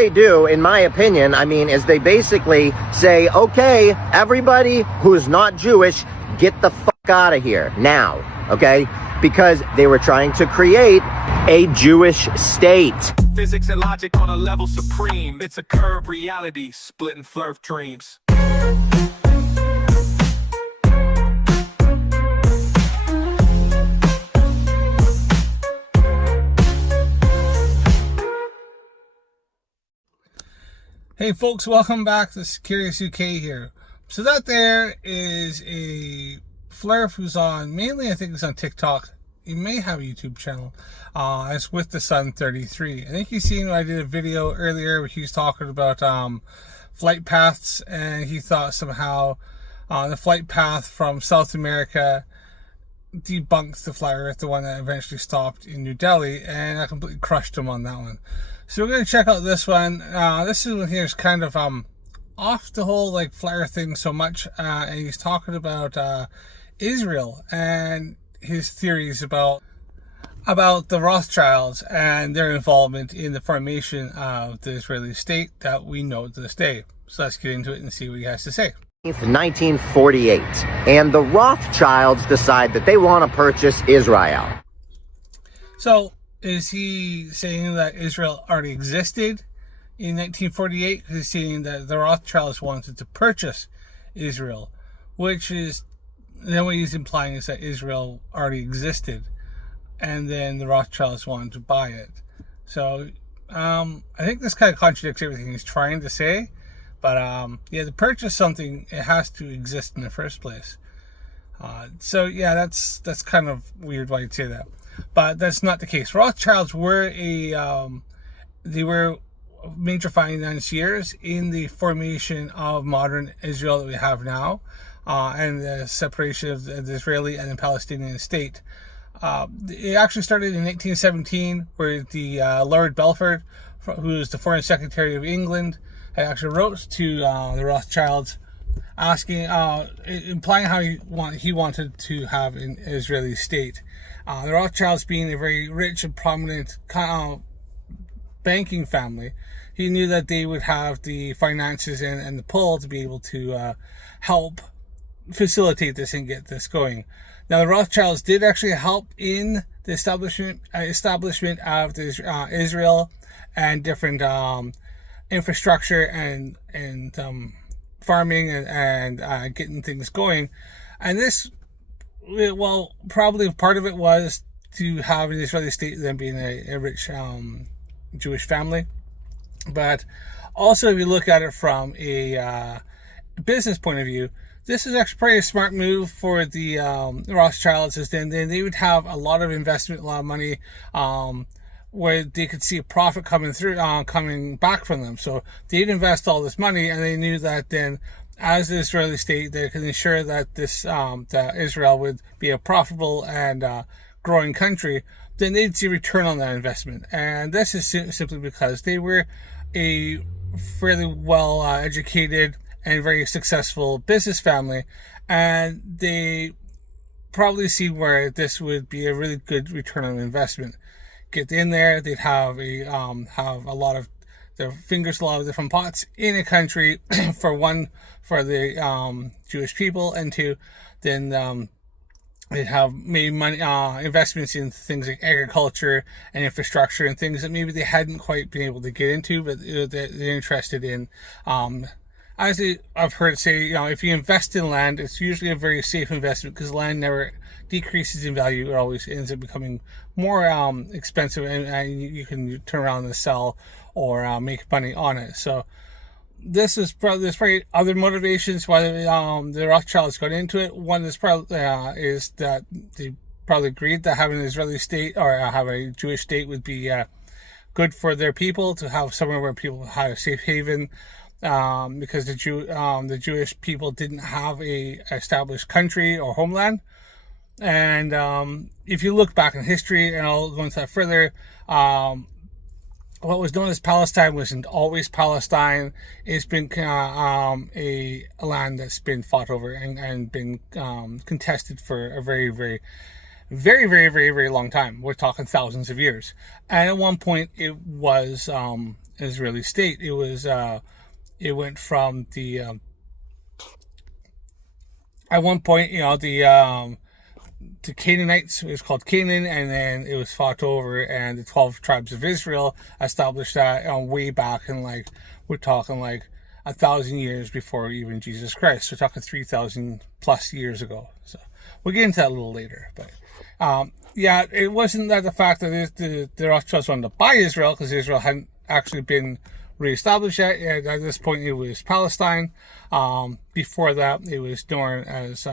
they do, in my opinion, I mean, is they basically say, okay, everybody who's not Jewish, get the fuck out of here now, okay? Because they were trying to create a Jewish state. Physics and logic on a level supreme. It's a curved reality, splitting flirt dreams. Hey folks, welcome back to Curious UK here. So that there is a flirt who's on, mainly I think it's on TikTok. He may have a YouTube channel. It's with the Sun 33. I think you've seen, I did a video earlier where he was talking about flight paths, and he thought somehow the flight path from South America debunked the flat earth, the one that eventually stopped in New Delhi, and I completely crushed him on that one. So we're going to check out this one. This one here is kind of off the whole like flat earth thing so much, and he's talking about Israel and his theories about the Rothschilds and their involvement in the formation of the Israeli state that we know to this day. So let's get into it and see what he has to say. 1948, and the Rothschilds decide that they want to purchase Israel. So is he saying that Israel already existed in 1948? He's saying that the Rothschilds wanted to purchase Israel, which is, then what he's implying is that Israel already existed, and then the Rothschilds wanted to buy it. So I think this kind of contradicts everything he's trying to say. But yeah, to purchase something, it has to exist in the first place. So yeah, that's kind of weird why you'd say that. But that's not the case. Rothschilds were they were major financiers in the formation of modern Israel that we have now, and the separation of the Israeli and the Palestinian state. It actually started in 1817, where the Lord Belford, who was the Foreign Secretary of England, had actually wrote to the Rothschilds, asking, implying how he wanted to have an Israeli state. The Rothschilds, being a very rich and prominent banking family, he knew that they would have the finances and the pull to be able to help facilitate this and get this going. Now, the Rothschilds did actually help in the establishment of Israel and different infrastructure and farming and getting things going. And this, well, probably part of it was to have an Israeli state, them being a rich Jewish family. But also, if you look at it from a business point of view, this is actually probably a smart move for the Rothschilds, as then they would have a lot of investment, a lot of money, where they could see a profit coming back from them. So they'd invest all this money, and they knew that then, as the Israeli state, they could ensure that this that Israel would be a profitable and growing country. Then they'd see return on that investment, and this is simply because they were a fairly well educated and very successful business family, and they probably see where this would be a really good return on investment. Get in there, they'd have a lot of their fingers, a lot of different pots in a country. For one, for the Jewish people, and two, then they'd have maybe money investments in things like agriculture and infrastructure and things that maybe they hadn't quite been able to get into, but they're interested in. As I've heard say, if you invest in land, it's usually a very safe investment, because land never decreases in value. It always ends up becoming more expensive, and you can turn around and sell or make money on it. So there's probably other motivations why the Rothschilds got into it. One is probably is that they probably agreed that having an Israeli state or have a Jewish state would be good for their people, to have somewhere where people had a safe haven. Because the Jewish people didn't have a established country or homeland. And if you look back in history, and I'll go into that further, what was known as Palestine wasn't always Palestine. It's been a land that's been fought over and been contested for a very, very, very, very, very, very long time. We're talking thousands of years. And at one point, it was Israeli state. It was it went from the at one point, the Canaanites, it was called Canaan, and then it was fought over, and the 12 tribes of Israel established that way back in, like, we're talking like 1,000 years before even Jesus Christ. We're talking 3,000 plus years ago. So we'll get into that a little later. But yeah, it wasn't that the fact that the Rothschilds wanted to buy Israel, because Israel hadn't actually been reestablished yet. At this point, it was Palestine. Before that, it was known as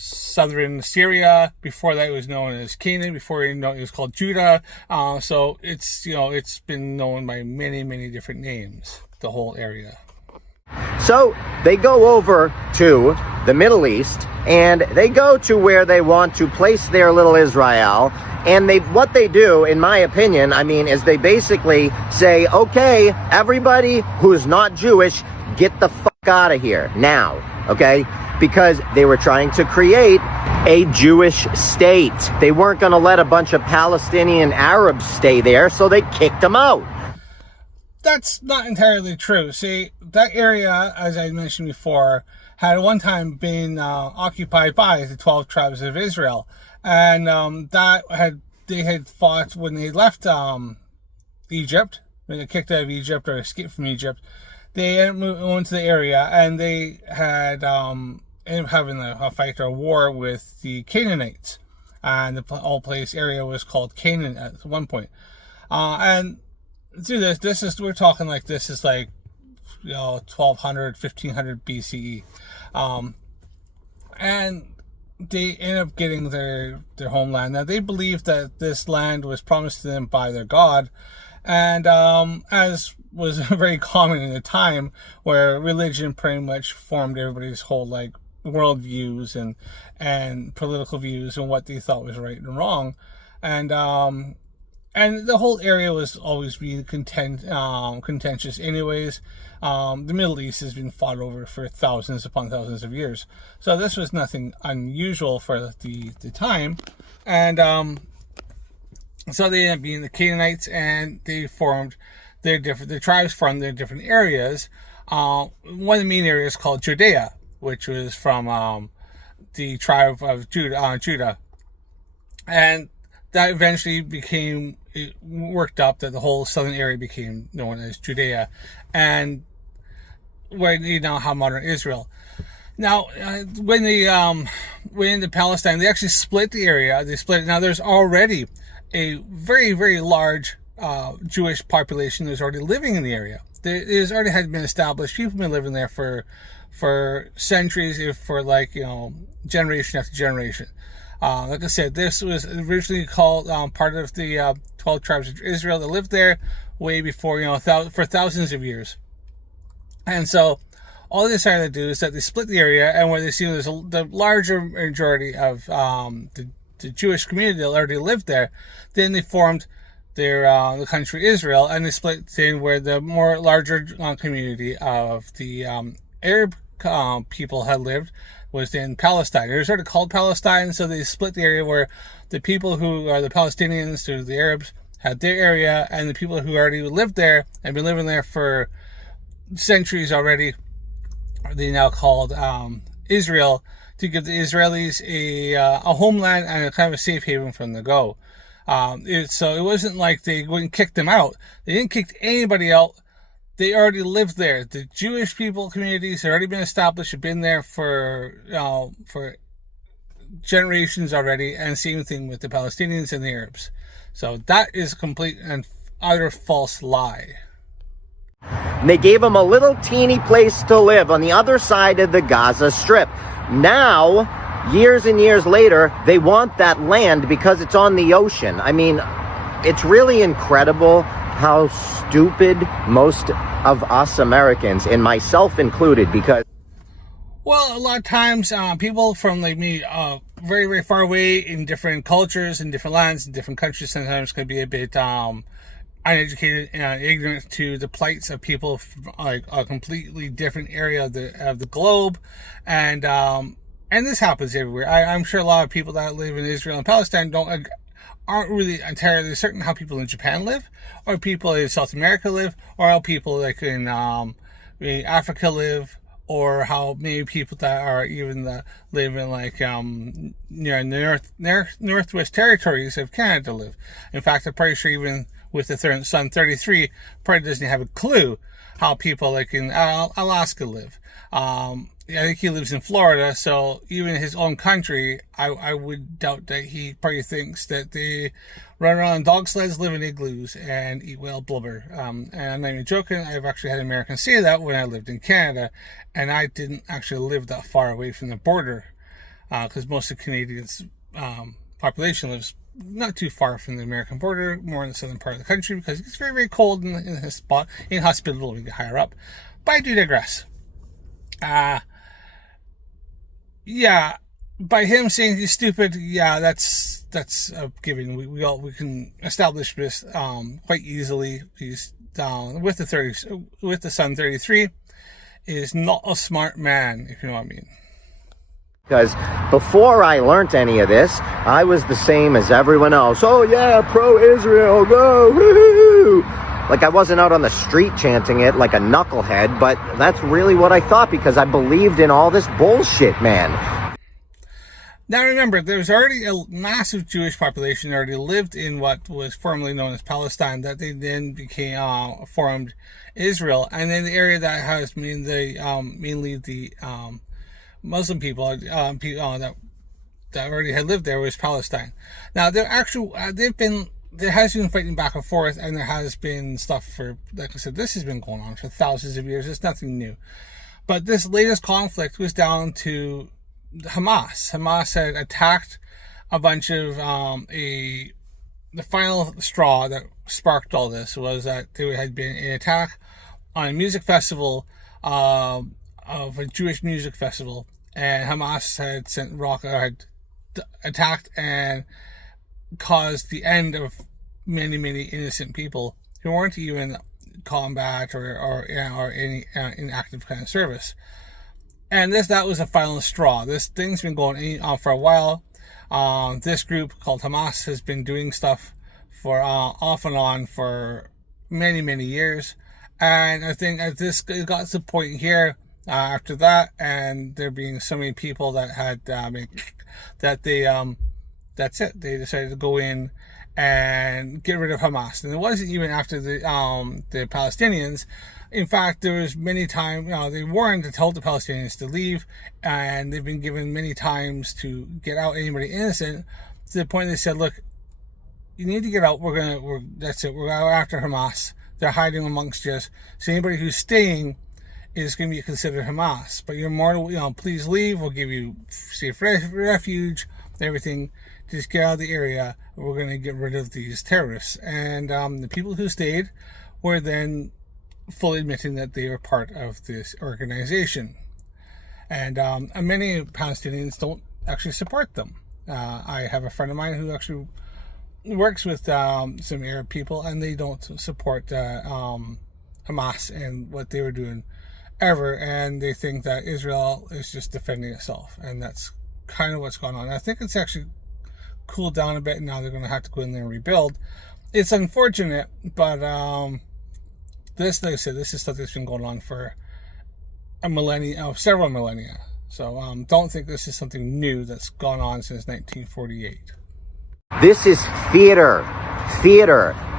southern Syria. Before that, it was known as Canaan. Before it was called Judah. So it's been known by many, many different names, the whole area. So they go over to the Middle East, and they go to where they want to place their little Israel. And what they do, in my opinion, is they basically say, okay, everybody who's not Jewish, get the fuck out of here now, okay? Because they were trying to create a Jewish state. They weren't going to let a bunch of Palestinian Arabs stay there, so they kicked them out. That's not entirely true. See, that area, as I mentioned before, had at one time been occupied by the 12 tribes of Israel. And they had fought when they left Egypt, when they kicked out of Egypt or escaped from Egypt. They moved into the area, and they had ended up having a fight or a war with the Canaanites. And the whole place area was called Canaan at one point. And through we're talking like this is like 1200, 1500 BCE. And they end up getting their homeland. Now, they believed that this land was promised to them by their God. And as was very common in the time, where religion pretty much formed everybody's whole like world views and political views and what they thought was right and wrong. And the whole area was always being contentious anyways. The Middle East has been fought over for thousands upon thousands of years. So this was nothing unusual for the time. And so they ended up being the Canaanites, and they formed the tribes formed their different areas. One of the main areas called Judea, which was from the tribe of Judah. And that eventually it worked up that the whole southern area became known as Judea, and where you now have modern Israel. Now, when they went into Palestine, they actually split the area. They split it. Now, there's already a very, very large Jewish population that's already living in the area. It already had been established. People have been living there for centuries, for generation after generation. Like I said, this was originally called part of the 12 tribes of Israel that lived there way before, for thousands of years. And so all they decided to do is that they split the area, and where they see there's the larger majority of the Jewish community that already lived there, then they formed the country Israel, and they split in where the more larger community of the Arab people had lived was in Palestine. It was sort of called Palestine, so they split the area where the people who are the Palestinians, to the Arabs, had their area, and the people who already lived there and been living there for centuries already, they now called Israel, to give the Israelis a homeland and a kind of a safe haven from the go. So it wasn't like they went and kicked them out. They didn't kick anybody out. They already lived there. The Jewish people communities had already been established, had been there for generations already, and same thing with the Palestinians and the Arabs. So that is a complete and utter false lie. They gave them a little teeny place to live on the other side of the Gaza Strip. Now, years and years later, they want that land because it's on the ocean. It's really incredible how stupid most of us Americans, and myself included, because... Well, a lot of times, people from like me, very, very far away in different cultures, in different lands, in different countries, sometimes can be a bit uneducated and ignorant to the plights of people from like a completely different area of the globe, and this happens everywhere. I'm sure a lot of people that live in Israel and Palestine aren't really entirely certain how people in Japan live, or people in South America live, or how people like in Africa live, or how many people that are even that live in like near Northwest Territories of Canada live. In fact, I'm pretty sure even with the Sun 33 probably doesn't have a clue how people like in Alaska live. I think he lives in Florida, so even in his own country, I would doubt that he probably thinks that they run around dog sleds, live in igloos, and eat whale blubber. And I'm not even joking, I've actually had Americans say that when I lived in Canada, and I didn't actually live that far away from the border, because most of Canadians' population lives not too far from the American border, more in the southern part of the country, because it's very, very cold in his spot, inhospitable when you get higher up. But I do digress. Yeah, by him saying he's stupid, yeah, that's a given. We can establish this quite easily. He's with the Sun 33 is not a smart man, if you know what I mean. Because before I learned any of this, I was the same as everyone else. Oh yeah, pro-Israel, go, woo-hoo! Like I wasn't out on the street chanting it like a knucklehead, but that's really what I thought because I believed in all this bullshit, man. Now remember, there's already a massive Jewish population that already lived in what was formerly known as Palestine, that they then became formed Israel, and then the area that has mainly the Muslim people that already had lived there was Palestine. Now there has been fighting back and forth, and there has been stuff for, like I said, this has been going on for thousands of years. It's nothing new. But this latest conflict was down to Hamas. Hamas had attacked a bunch of the final straw that sparked all this was that there had been an attack on a music festival of a Jewish music festival, and Hamas had attacked and caused the end of many innocent people who weren't even combat or any inactive kind of service. And that was a final straw. This thing's been going on for a while. This group called Hamas has been doing stuff for off and on for many years. And I think at this it got to the point here after that, and there being so many people that had that's it. They decided to go in and get rid of Hamas. And it wasn't even after the Palestinians. In fact, there was many times, they warned and told the Palestinians to leave, and they've been given many times to get out anybody innocent, to the point they said, look, you need to get out, that's it, we're out after Hamas. They're hiding amongst us. So anybody who's staying is going to be considered Hamas. But you're more, please leave, we'll give you safe refuge, everything. Just get out of the area. We're going to get rid of these terrorists. And the people who stayed were then fully admitting that they were part of this organization. And many Palestinians don't actually support them. I have a friend of mine who actually works with some Arab people, and they don't support Hamas and what they were doing ever. And they think that Israel is just defending itself. And that's kind of what's going on. I think it's actually cooled down a bit, and now they're going to have to go in there and rebuild. It's unfortunate, but this, like I said, this is stuff that's been going on for several millennia. So don't think this is something new that's gone on since 1948. This is theater,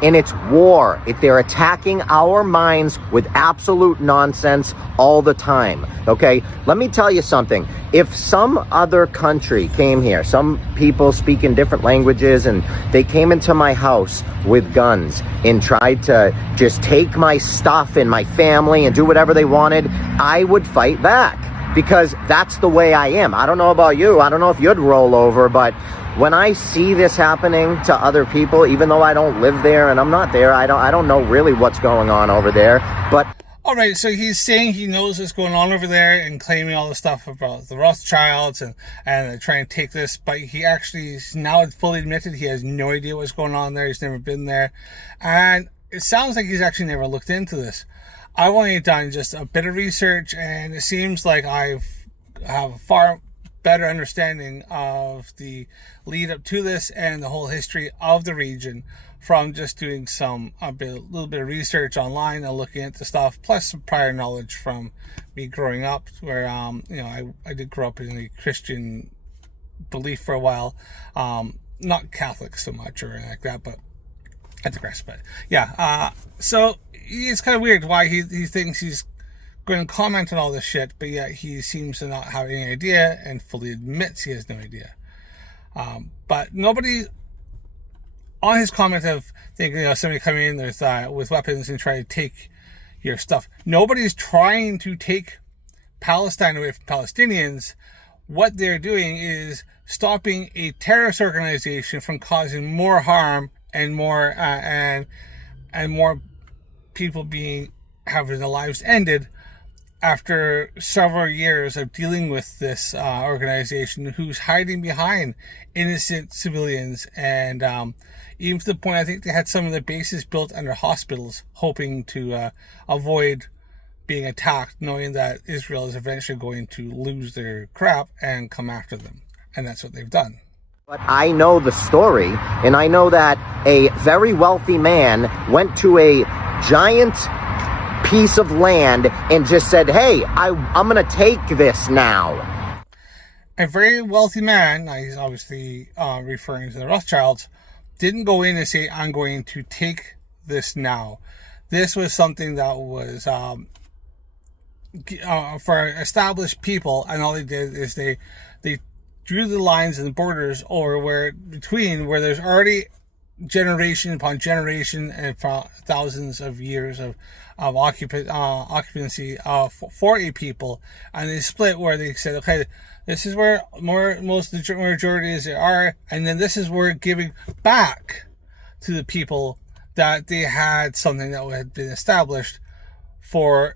and it's war. They're attacking our minds with absolute nonsense all the time, okay? Let me tell you something. If some other country came here, some people speaking different languages, and they came into my house with guns and tried to just take my stuff and my family and do whatever they wanted, I would fight back, because that's the way I am. I don't know about you. I don't know if you'd roll over, but when I see this happening to other people, even though I don't live there and I'm not there, I don't know really what's going on over there, but all right, so he's saying he knows what's going on over there and claiming all the stuff about the Rothschilds and trying to take this, but he actually now fully admitted he has no idea what's going on there. He's never been there, and it sounds like he's actually never looked into this. I've only done just a bit of research, and it seems like I have a far better understanding of the lead up to this and the whole history of the region from just doing a little bit of research online and looking at the stuff, plus some prior knowledge from me growing up, where I did grow up in a Christian belief for a while, not Catholic so much or anything like that, but I digress. But yeah, so it's kind of weird why he thinks he's going to comment on all this shit, but yet he seems to not have any idea and fully admits he has no idea. But nobody on his comment of thinking, somebody coming in with weapons and try to take your stuff. Nobody's trying to take Palestine away from Palestinians. What they're doing is stopping a terrorist organization from causing more harm and more and more people having their lives ended after several years of dealing with this organization who's hiding behind innocent civilians, and even to the point I think they had some of their bases built under hospitals, hoping to avoid being attacked, knowing that Israel is eventually going to lose their crap and come after them. And that's what they've done. But I know the story, and I know that a very wealthy man went to a giant piece of land and just said, hey, I'm going to take this now. A very wealthy man, he's obviously referring to the Rothschilds, didn't go in and say, I'm going to take this now. This was something that was for established people, and all they did is they drew the lines and the borders over where there's already generation upon generation and thousands of years of occupancy for a people, and they split where they said, okay, this is where most of the majorities are, and then this is where giving back to the people that they had something that had been established it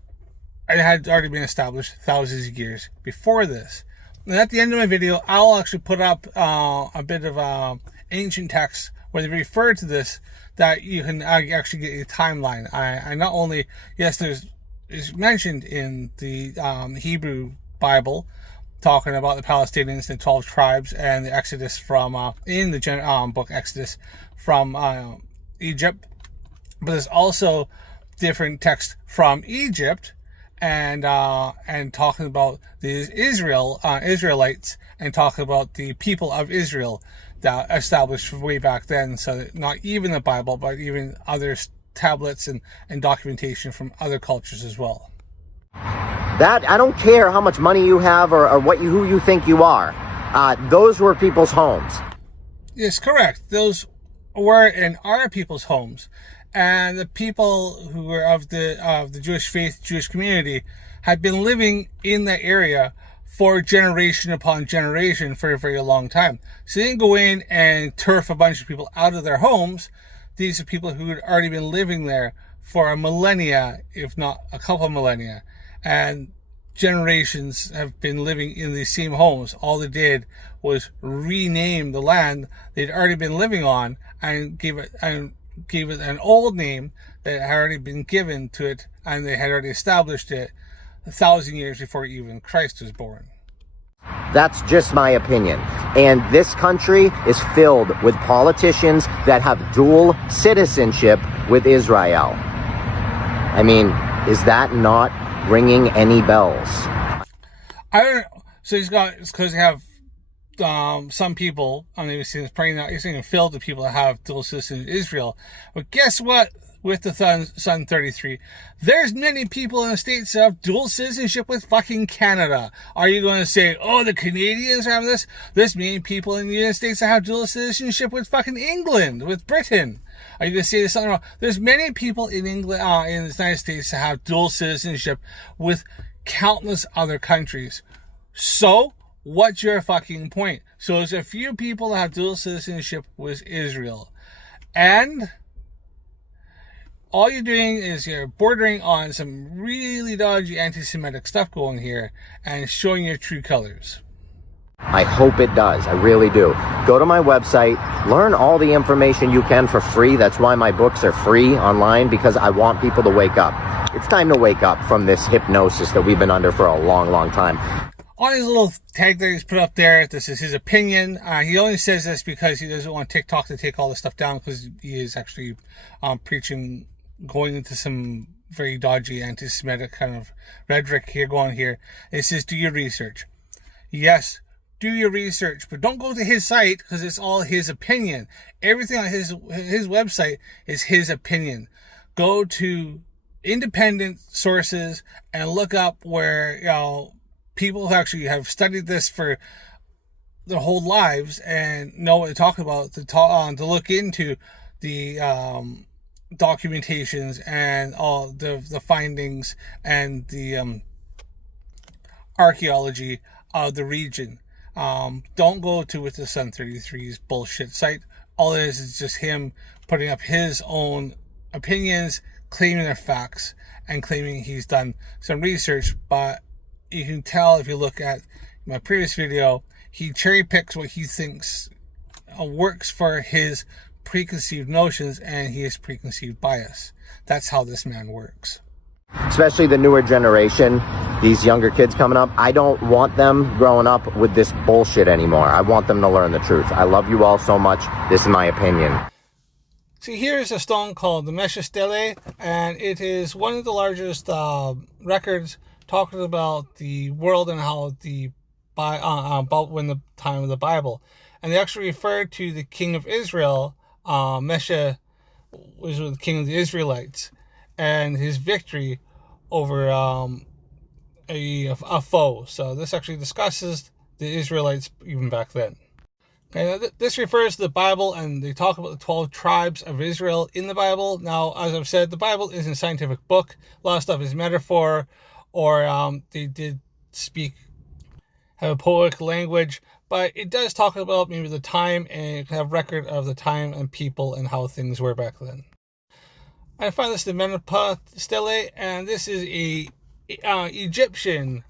had already been established thousands of years before this. And at the end of my video, I'll actually put up a bit of ancient text where they refer to this, that you can actually get a timeline. I not only, yes, it's mentioned in the Hebrew Bible, talking about the Palestinians and 12 tribes and the Exodus from, in the book Exodus from Egypt, but there's also different text from Egypt and talking about the Israelites, and talking about the people of Israel that established way back then. So not even the Bible, but even other tablets and documentation from other cultures as well. That, I don't care how much money you have or who you think you are. Those were people's homes. Yes, correct. Those were and are people's homes. And the people who were of the Jewish faith, Jewish community, had been living in that area for generation upon generation for a very long time. So they didn't go in and turf a bunch of people out of their homes. These are people who had already been living there for a millennia, if not a couple of millennia. And generations have been living in these same homes. All they did was rename the land they'd already been living on and gave it an old name that had already been given to it, and they had already established it 1,000 years before even Christ was born. That's just my opinion. And this country is filled with politicians that have dual citizenship with Israel. I mean, is that not ringing any bells? I don't know. So it's because they have some people, I mean, he's probably not, he's filled with people that have dual citizenship in Israel. But guess what? With the Sun 33, there's many people in the States that have dual citizenship with fucking Canada. Are you going to say, oh, the Canadians have this? There's many people in the United States that have dual citizenship with fucking England, with Britain. Are you going to say there's something wrong? There's many people in England, in the United States that have dual citizenship with countless other countries. So, what's your fucking point? So there's a few people that have dual citizenship with Israel. And all you're doing is you're bordering on some really dodgy anti-Semitic stuff going here and showing your true colors. I hope it does. I really do. Go to my website, learn all the information you can for free. That's why my books are free online, because I want people to wake up. It's time to wake up from this hypnosis that we've been under for a long, long time. on his little tag that he's put up there, this is his opinion. He only says this because he doesn't want TikTok to take all this stuff down, because he is actually preaching, going into some very dodgy anti-Semitic kind of rhetoric here going here. It says, do your research. Yes, do your research, but don't go to his site, because it's all his opinion. Everything on his website is his opinion. Go to independent sources and look up where, you know, people who actually have studied this for their whole lives and know what to talk about, to look into the documentations and all the findings and the archaeology of the region. Don't go to with the Sun 33's bullshit site. All it is just him putting up his own opinions, claiming they're facts, and claiming he's done some research. But you can tell if you look at my previous video, he cherry picks what he thinks works for his preconceived notions and his preconceived bias. That's how this man works. Especially the newer generation, these younger kids coming up, I don't want them growing up with this bullshit anymore. I want them to learn the truth. I love you all so much. This is my opinion. See, here's a stone called the Mesha Stele, and it is one of the largest records talking about the world and how about when the time of the Bible. And they actually refer to the king of Israel, Mesha was the king of the Israelites, and his victory over a foe. So this actually discusses the Israelites even back then. Okay, now this refers to the Bible, and they talk about the 12 tribes of Israel in the Bible. Now, as I've said, the Bible isn't a scientific book. A lot of stuff is metaphor, or they did have a poetic language, but it does talk about maybe the time and have record of the time and people and how things were back then. I find this the Menapa Stele, and this is a Egyptian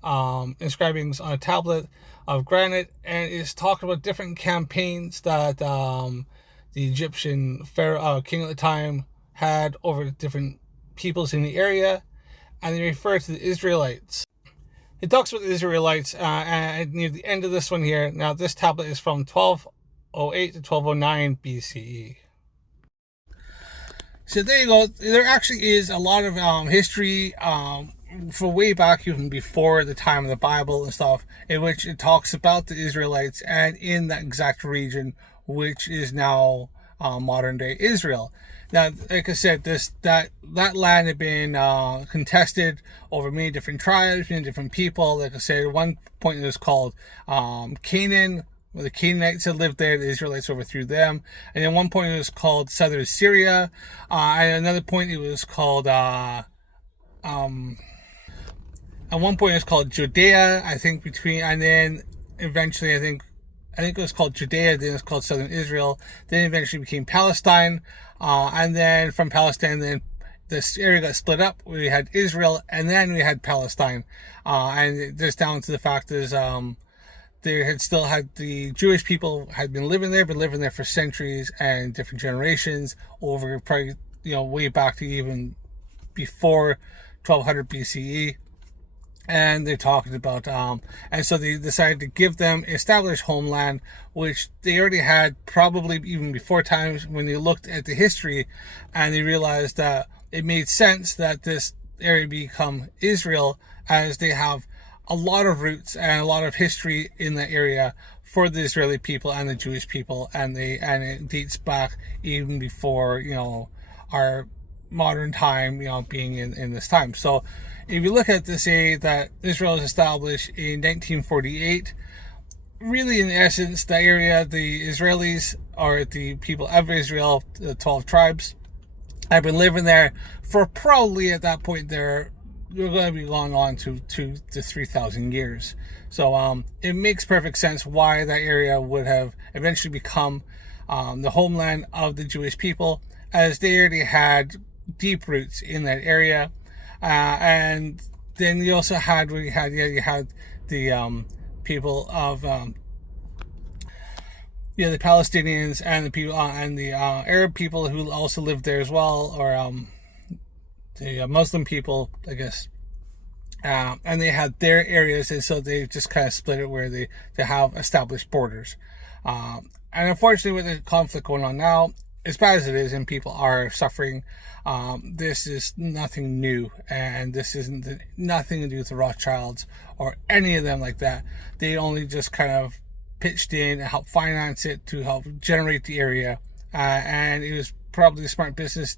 inscribings on a tablet of granite, and it's talking about different campaigns that the Egyptian pharaoh king at the time had over different peoples in the area, and they refer to the Israelites. It talks about the Israelites and near the end of this one here. Now, this tablet is from 1208 to 1209 BCE. So there you go. There actually is a lot of history for way back, even before the time of the Bible and stuff, in which it talks about the Israelites and in that exact region, which is now modern day Israel. Now, like I said, that land had been contested over many different tribes, many different people. Like I said, at one point it was called Canaan, where the Canaanites had lived there. The Israelites overthrew them. And at one point it was called Southern Syria. At another point it was called at one point it was called Judea, I think, and then eventually I think it was called Judea, then it was called Southern Israel, then eventually became Palestine, and then from Palestine, then this area got split up. We had Israel, and then we had Palestine, and just down to the fact is, they had still had the Jewish people had been living there for centuries and different generations over probably, way back to even before 1200 BCE. And they're talking about, and so they decided to give them established homeland, which they already had probably even before times when they looked at the history, and they realized that it made sense that this area become Israel, as they have a lot of roots and a lot of history in the area for the Israeli people and the Jewish people, and it dates back even before, our modern time, being in this time. So if you look at this, say that Israel was established in 1948, really in essence, the area, the Israelis, or the people of Israel, the 12 tribes, have been living there for probably at that point they're going to be long on to 3,000 years. So it makes perfect sense why that area would have eventually become the homeland of the Jewish people, as they already had deep roots in that area. And then you also had the people of the Palestinians and the people and the Arab people who also lived there as well, or the Muslim people, I guess, and they had their areas, and so they just kind of split it where they have established borders. And unfortunately, with the conflict going on now, as bad as it is, and people are suffering, this is nothing new, and this isn't nothing to do with the Rothschilds or any of them like that. They only just kind of pitched in and helped finance it to help generate the area, and it was probably a smart business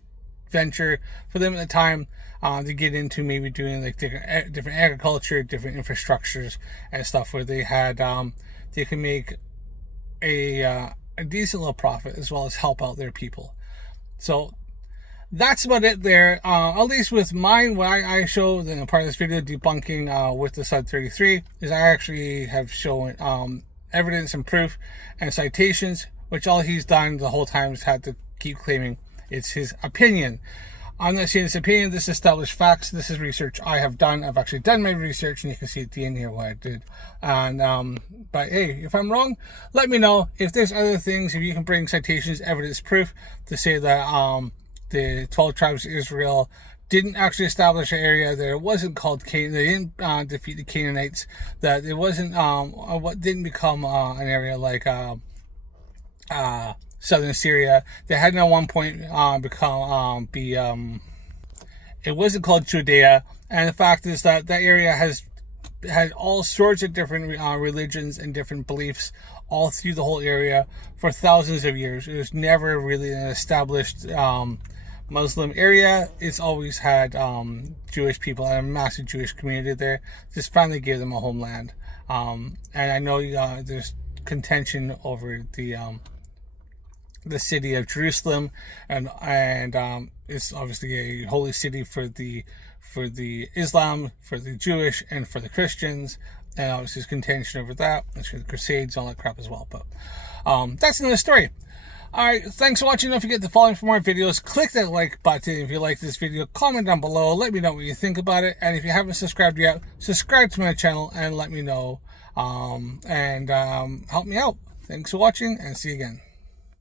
venture for them at the time, to get into maybe doing like different agriculture, different infrastructures and stuff, where they had they can make a decent little profit as well as help out their people. So that's about it there. At least with mine, what I show in a part of this video debunking with the Sud 33 is I actually have shown evidence and proof and citations, which all he's done the whole time is had to keep claiming it's his opinion. I'm not saying it's opinion, this is established facts. This is research I have done. I've actually done my research, and you can see at the end here what I did. And but hey, if I'm wrong, let me know. If there's other things, if you can bring citations, evidence, proof to say that the 12 tribes of Israel didn't actually establish an area, that it wasn't called Canaan, they didn't defeat the Canaanites, that it wasn't what didn't become an area like southern Syria. They hadn't at one point it wasn't called Judea. And the fact is that that area has had all sorts of different religions and different beliefs all through the whole area for thousands of years. It was never really an established Muslim area. It's always had Jewish people and a massive Jewish community there. Just finally gave them a homeland. And I know there's contention over the city of Jerusalem, and it's obviously a holy city for the Islam, for the Jewish, and for the Christians, and obviously there's contention over that. That's for the Crusades, all that crap as well. But that's another story. Alright, thanks for watching. Don't forget to follow me for more videos. Click that like button if you like this video. Comment down below. Let me know what you think about it. And if you haven't subscribed yet, subscribe to my channel and let me know. Help me out. Thanks for watching, and see you again.